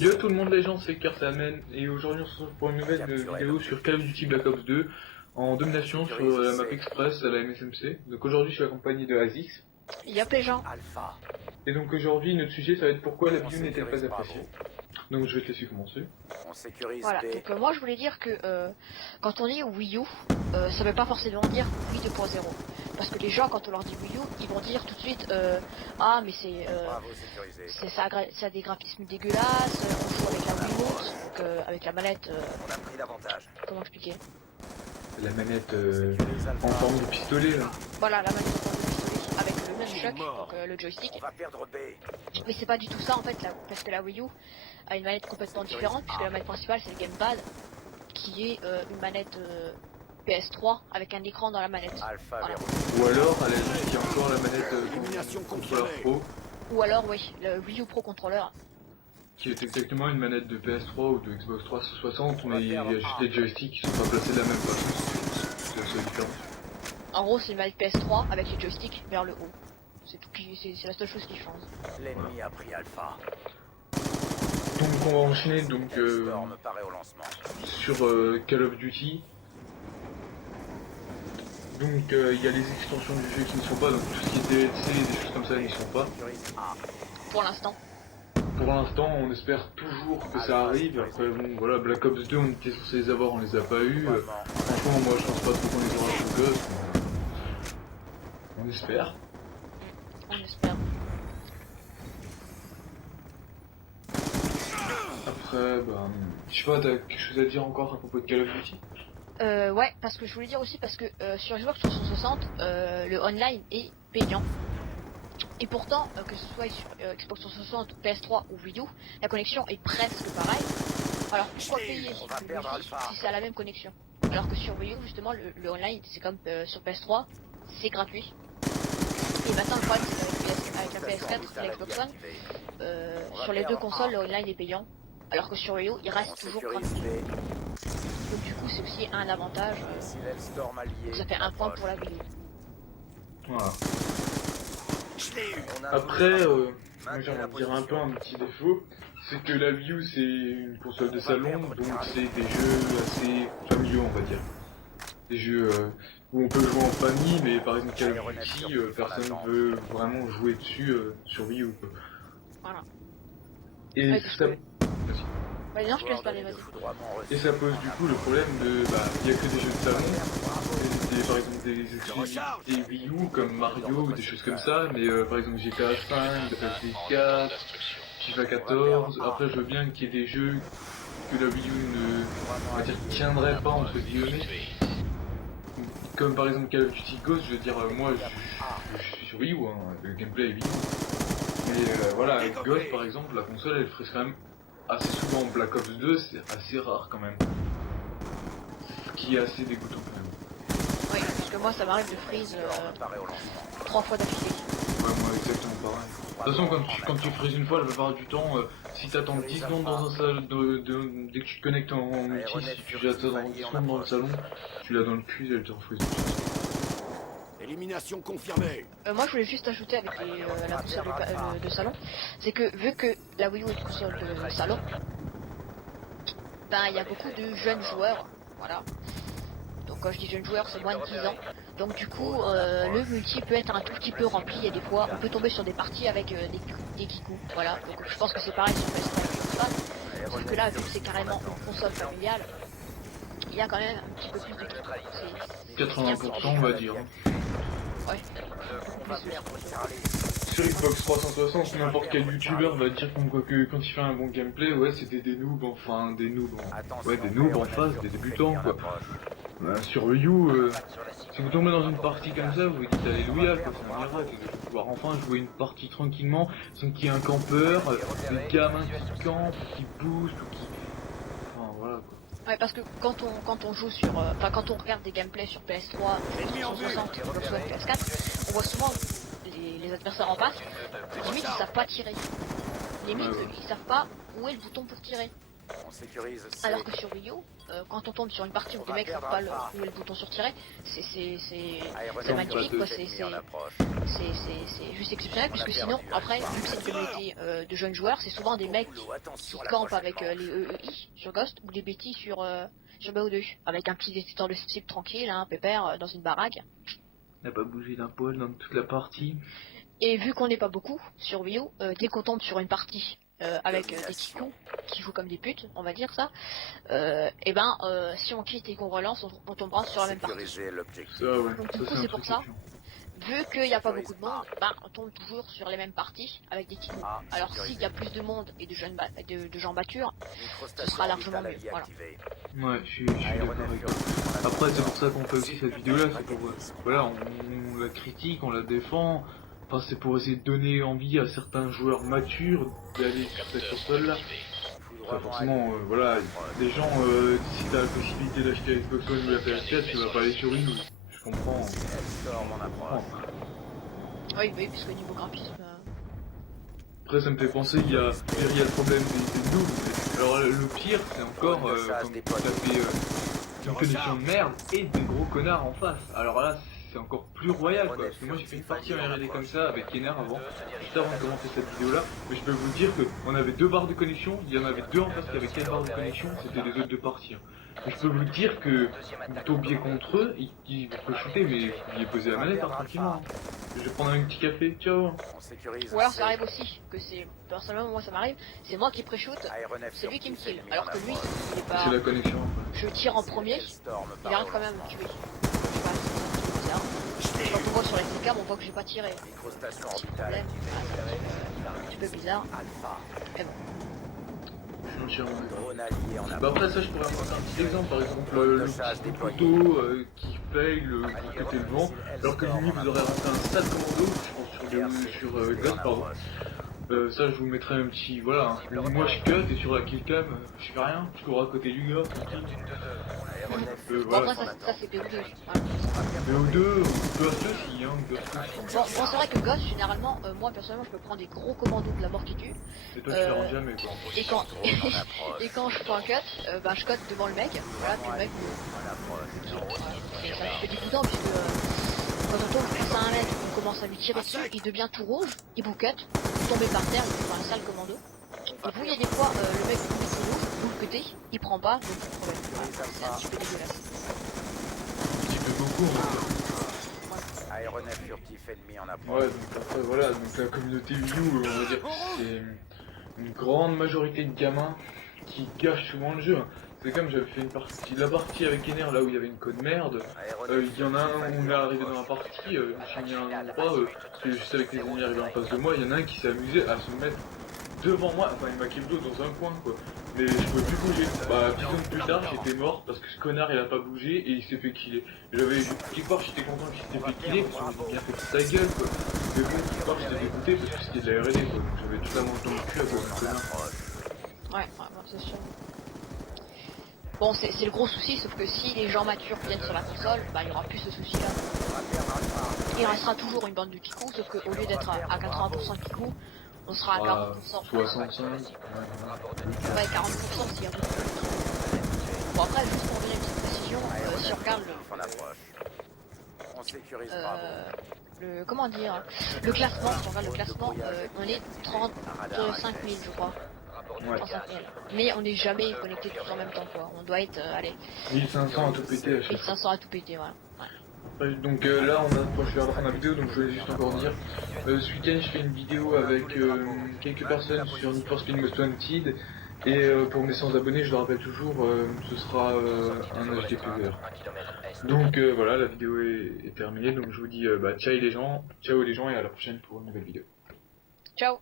Yo tout le monde, les gens, c'est Kersamen et aujourd'hui on se retrouve pour une nouvelle vidéo sur Call of Duty Black Ops 2 en domination sur la map Express à la MSMC. Donc aujourd'hui je suis accompagné de Azix. Yop les gens. Et donc aujourd'hui notre sujet ça va être pourquoi la vidéo n'était pas appréciée. Donc je vais te laisser commencer. Voilà, donc moi je voulais dire que quand on dit Wii U, ça veut pas forcément dire Wii 2.0. Parce que les gens quand on leur dit Wii U, ils vont dire tout de suite ah mais ça a des graphismes dégueulasses, on joue avec la Wiimote, donc avec la manette comment expliquer? La manette en forme de pistolet là. Voilà, la manette en forme de pistolet avec le nunchuck, donc le joystick. Mais c'est pas du tout ça en fait, parce que la Wii U a une manette complètement différente, puisque la manette principale c'est le gamepad, qui est une manette PS3 avec un écran dans la manette. Voilà. Ou alors elle a qui a encore la manette contrôleur pro. Ou alors oui, le Wii U Pro Controller. Qui est exactement une manette de PS3 ou de Xbox 360, mais il y a juste les joysticks qui sont pas placés de la même façon. C'est la seule différence. En gros c'est une manette PS3 avec les joysticks vers le haut. C'est tout c'est la seule chose qui change. L'ennemi a pris Alpha. Donc on va enchaîner donc sur Call of Duty. Donc il y a les extensions du jeu qui ne sont pas, donc tout ce qui est DLC, des choses comme ça n'y sont pas. Pour l'instant. Pour l'instant on espère toujours que ça arrive. Après bon voilà, Black Ops 2 on était censé les avoir, on les a pas eu. Franchement moi je pense pas trop qu'on les aura sous gosse. On espère. On espère. Après bah je sais pas, t'as quelque chose à dire encore à propos de Call of Duty? Ouais, parce que je voulais dire aussi parce que sur Xbox 360, le online est payant. Et pourtant, que ce soit sur Xbox 360, PS3 ou Wii U, la connexion est presque pareille. Alors pourquoi payer si c'est à la même connexion? Alors que sur Wii U, justement, le online, c'est comme sur PS3, c'est gratuit. Et maintenant, le problème, c'est qu'avec la PS4 et la Xbox One, sur les deux consoles, le online est payant. Alors que sur Wii U, il reste toujours gratuit. Donc du coup c'est aussi un avantage, ça fait un point pour la Wii U. Voilà. Après, moi j'ai envie de dire un peu un petit défaut, c'est que la Wii U c'est une console de salon, donc c'est des jeux assez familiaux on va dire. Des jeux où on peut jouer en famille, mais par exemple Call of Duty, personne ne veut vraiment jouer dessus sur Wii U. Voilà. Et ouais, ça... Bah non, je te laisse parler, vas-y. Et ça pose du coup le problème de, il y a que des jeux de salon, par exemple des exclusivités Wii U comme Mario ou des choses comme ça, mais par exemple GTA 5, Battlefield 4, FIFA 14, après je veux bien qu'il y ait des jeux que la Wii U ne, on va dire, tiendrait pas entre guillemets, comme par exemple Call of Duty Ghost, je veux dire, moi je suis sur Wii U, hein, le gameplay est Wii U, mais voilà, avec Ghost par exemple, la console elle ferait quand même assez souvent. Black Ops 2 c'est assez rare quand même, ce qui est assez dégoûtant quand même. Oui, parce que moi ça m'arrive de freeze 3 fois d'affilée. Ouais, moi exactement pareil. De toute façon quand tu freezes une fois, la plupart du temps, si t'attends 10 secondes dans un salon, dès que tu te connectes en multi, si tu jettes ça dans 10 secondes dans le salon, tu l'as dans le cul, elle te refreeze. Élimination confirmée. Moi je voulais juste ajouter avec la console de salon, c'est que vu que la Wii U est une console de salon, ben il y a beaucoup de jeunes joueurs, voilà. Donc quand je dis jeunes joueurs c'est moins de 10 ans. Donc du coup le multi peut être un tout petit peu rempli et des fois on peut tomber sur des parties avec des kikous, voilà. Donc je pense que c'est pareil sur PS3 et Xbox One. Sauf que là vu que c'est carrément une console familiale, il y a quand même un petit peu plus de kikous. 80% on va dire. Ouais. Sur Xbox 360, n'importe quel youtubeur va dire que quand il fait un bon gameplay, ouais c'était des noobs, enfin des noobs, ouais des noobs en face, des débutants quoi. Sur Wii U, si vous tombez dans une partie comme ça, vous vous dites alléluia, quoi, c'est un miracle, de pouvoir enfin jouer une partie tranquillement, sans qu'il y ait un campeur, des gamins qui campent, qui boostent, ou qui... Enfin voilà quoi. Ouais, parce que quand on joue sur, enfin quand on regarde des gameplays sur PS3, sur 360 ou sur PS4, on voit souvent les adversaires en face, limite ils savent pas tirer. Limite ils savent pas où est le bouton pour tirer. On sécurise C. Alors que sur Wii U, quand on tombe sur une partie où des mecs savent pas où est le bouton sur tirer, c'est Aéronef magnifique quoi, c'est ennemi en approche. juste exceptionnel, puisque sinon, après, vu que c'est une communauté de jeunes joueurs, c'est souvent des mecs qui campent avec les EEI sur Ghost, ou des BT sur BO2, avec un petit détecteur de cible tranquille, hein, pépère, dans une baraque. Il n'a pas bougé d'un poil dans toute la partie. Et vu qu'on n'est pas beaucoup sur Wii U, dès qu'on tombe sur une partie avec des kikou qui jouent comme des putes, on va dire ça, et ben si on quitte et qu'on relance, on tombera sur la même partie. Sécuriser l'objectif. Ça, ouais. Donc, du Ça, coup, c'est un c'est pour truc ça. chiant. Vu qu'il n'y a pas beaucoup de monde, ben, on tombe toujours sur les mêmes parties avec des kikou. Ah, Alors sécurisé. s'il y a plus de monde et de gens matures, Microstation sera largement vitale mieux, voilà. activée. Ouais, je suis d'accord Aéronef avec toi. furtif en approche. Après, c'est pour ça qu'on fait aussi cette vidéo-là, c'est pour, voilà, on la critique, on la défend. Enfin, c'est pour essayer de donner envie à certains joueurs matures d'aller sur cette console-là. Enfin, forcément, voilà, des gens, si t'as la possibilité d'acheter la Xbox One ou la PS4, tu vas pas aller sur Wii U. Je comprends. Storm en approche. Oui, oui, puisque niveau graphisme... Après, ça me fait penser, il y a le problème des noobs. Alors, le pire, c'est encore quand t'as fait une connexion de merde et des gros connards en face. Alors là, c'est encore plus royal, quoi. Parce que moi, j'ai fait une partie en R&D comme ça avec Kenner avant, juste avant de commencer cette vidéo-là. Mais je peux vous dire qu'on avait 2 barres de connexion, il y en avait 2 en face qui avaient 4 barres de connexion, c'était les autres 2 parties. Hein. Et je peux vous dire que vous tombiez contre eux, ils vous peuvent shooter, mais vous pouviez poser la manette, hein, tranquillement. Hein. Je vais prendre un petit café, ciao. On sécurise Ou alors C. ça arrive aussi, que c'est... Personnellement, moi ça m'arrive, c'est moi qui pré-shoot, Aéronef c'est lui qui me furtif kill. ennemi Alors en que lui, approche. il est pas... C'est la connexion. Je tire en premier, Storm il par arrive quand même à me tuer. Je sais pas, c'est bizarre. Quand on voit sur les cam, on voit que j'ai pas tiré. Microstation Petit orbitale problème. activée. Un petit peu bizarre. Alpha. Mais bon. Je suis entièrement d'accord. Drone allié en Bah approche. après ça je pourrais apporter un petit exemple, par exemple le petit couteau qui fail pour côté le vent, alors que limite vous aurez rentré un stade commando, je pense sur Ghost, pardon. Ça je vous mettrai un petit, voilà, hein. Moi je cut et sur la killcam, je fais rien, je cours à côté du gars, Bon, voilà. après, ça c'est BO2. Voilà. BO2, Ghost aussi, hein, Ghost aussi. Bon, c'est vrai que Ghost, généralement, moi personnellement, je peux prendre des gros commandos de la mort qui tue. Et toi tu les rends jamais quoi. Et quand, et quand je prends un cut, bah, je cut devant le mec. Voilà, puis le mec, c'est un petit peu dégoûtant puisque quand on tombe face à un mec, on commence à lui tirer dessus, il devient tout rouge, il vous cut, vous tombez par terre, il fait un sale commando. Et vous, il y a des fois, le mec vous met tout rouge, vous le cutez, il prend pas, donc ouais, c'est un petit peu dégueulasse. Un petit peu beaucoup on va dire. Aéronef furtif ennemi en approche. Ouais, donc après voilà, donc la communauté Wii U, on va dire que c'est une grande majorité de gamins qui gâchent souvent le jeu. C'est comme j'avais fait la partie avec Kenner là où il y avait une code merde. Il y en a un, on est arrivé dans la partie, je me suis mis un endroit, j'étais juste avec les ennemis arrivés en face de moi, il y en a un qui s'est amusé à se mettre devant moi, enfin il m'a killé dans un coin quoi. Mais je pouvais plus bouger. Bah 10 secondes plus tard j'étais mort parce que ce connard il a pas bougé et il s'est fait killer. Quelque part j'étais content qu'il s'était fait killer parce que j'ai bien fait toute sa gueule quoi. Mais bon, quelque part j'étais dégoûté parce que c'était de la R&D quoi. Donc j'avais toute la manche dans le cul à cause du connard. Ouais, c'est sûr. Bon, c'est le gros souci, sauf que si les gens matures viennent sur la console, bah il y aura plus ce souci-là. Il restera toujours une bande de kikou, sauf qu'au lieu d'être à 80% de kikou, on sera à 40%. 65. Ouais, 40% s'il y a beaucoup de kikou. Bon, après, juste pour donner une petite précision, si on regarde On sécurise Bravo. comment dire, le classement, si on regarde le classement, on est 35 000, je crois. Ouais. 35 000. Mais on n'est jamais connecté tous en même temps, quoi. On doit être, allez, 1500 à tout péter à chaque fois. 1500 à tout péter, voilà. Ouais. Donc là, je vais reprendre la vidéo, donc je voulais juste encore dire. Ce week-end, je fais une vidéo avec quelques personnes sur Need for Speed Most Wanted. Et pour mes 100 abonnés, je le rappelle toujours, ce sera un HDPVR. Donc voilà, la vidéo est terminée. Donc je vous dis ciao les gens, et à la prochaine pour une nouvelle vidéo. Ciao.